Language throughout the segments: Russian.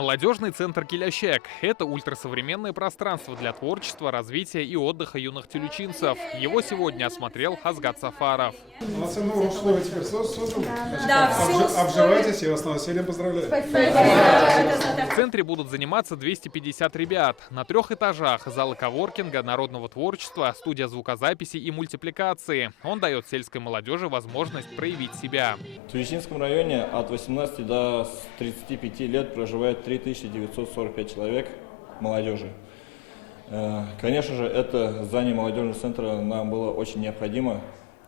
Молодежный центр «Килящак» – это ультрасовременное пространство для творчества, развития и отдыха юных тюлечинцев. Его сегодня осмотрел Азгат Сафаров. Молодцы, новые условия теперь созданы. Да, обживайтесь, я вас с новосельем поздравляю. В центре будут заниматься 250 ребят. На 3 этажах – залы коворкинга, народного творчества, студия звукозаписи и мультипликации. Он дает сельской молодежи возможность проявить себя. В Тюлечинском районе от 18 до 35 лет проживает 3945 человек молодежи. Конечно же, это здание молодежного центра нам было очень необходимо.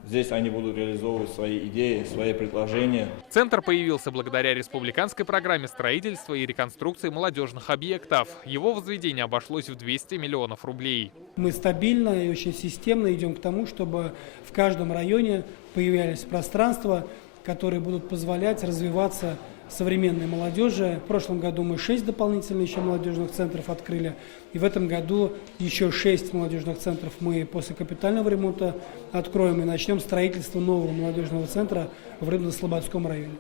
Здесь они будут реализовывать свои идеи, свои предложения. Центр появился благодаря республиканской программе строительства и реконструкции молодежных объектов. Его возведение обошлось в 200 миллионов рублей. Мы стабильно и очень системно идем к тому, чтобы в каждом районе появлялись пространства, которые будут позволять развиваться современной молодежи. В прошлом году мы 6 дополнительных еще молодежных центров открыли. И в этом году еще 6 молодежных центров мы после капитального ремонта откроем и начнем строительство нового молодежного центра в Рыбно-Слободском районе.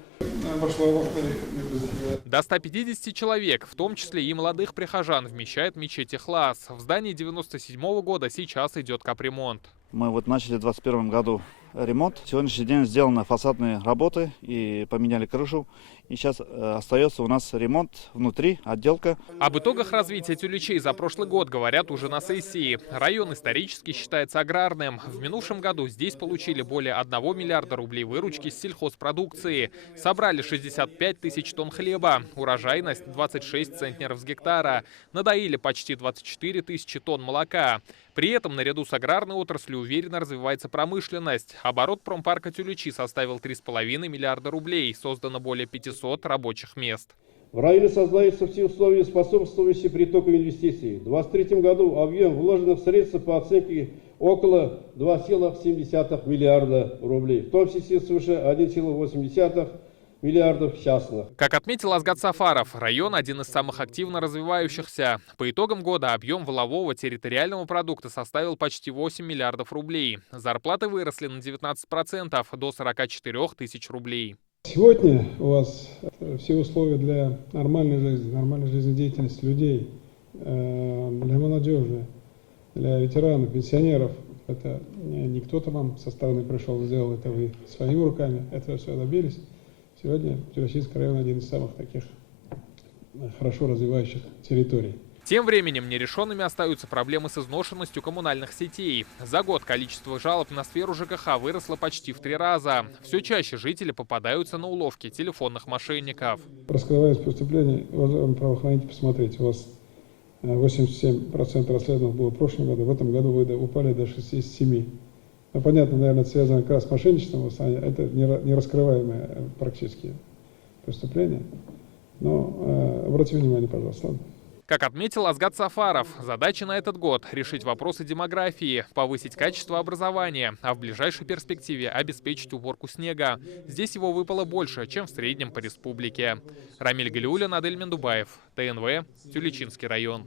До 150 человек, в том числе и молодых прихожан, вмещает мечеть Ихлас. В здании 1997 года сейчас идет капремонт. Мы начали в 2021 году ремонт. В сегодняшний день сделаны фасадные работы и поменяли крышу. И сейчас остается у нас ремонт внутри, отделка. Об итогах развития Тюлечей за прошлый год говорят уже на сессии. Район исторически считается аграрным. В минувшем году здесь получили более 1 миллиарда рублей выручки с сельхозпродукции. Собрали 65 тысяч тонн хлеба, урожайность 26 центнеров с гектара. Надоили почти 24 тысячи тонн молока. При этом наряду с аграрной отраслью уверенно развивается промышленность. Оборот промпарка Тюлечи составил 3,5 миллиарда рублей. Создано более 500 рабочих мест. В районе создаются все условия, способствующие притоку инвестиций. В 2023 году объем вложенных средств по оценке около 2,7 миллиарда рублей, в том числе свыше 1,8 миллиардов частных. Как отметил Азгат Сафаров, район один из самых активно развивающихся. По итогам года объем валового территориального продукта составил почти 8 миллиардов рублей. Зарплаты выросли на 19% до 44 тысяч рублей. Сегодня у вас все условия для нормальной жизнедеятельности людей, для молодежи, для ветеранов, пенсионеров. Это не кто-то вам со стороны пришел, сделал это вы своими руками, это все добились. Сегодня Тюлечинский район один из самых таких хорошо развивающих территорий. Тем временем нерешенными остаются проблемы с изношенностью коммунальных сетей. За год количество жалоб на сферу ЖКХ выросло почти в 3 раза. Все чаще жители попадаются на уловки телефонных мошенников. Раскрываясь преступлений, правоохранители, посмотрите, у вас 87% расследованных было в прошлом году, в этом году вы упали до 67%. Ну, понятно, наверное, это связано как раз с мошенничеством, это не раскрываемое практически преступление. Но обратите внимание, пожалуйста. Как отметил Азгат Сафаров, задача на этот год – решить вопросы демографии, повысить качество образования, а в ближайшей перспективе обеспечить уборку снега. Здесь его выпало больше, чем в среднем по республике. Рамиль Галиуллин, Адель Мендубаев, ТНВ, Тюлечинский район.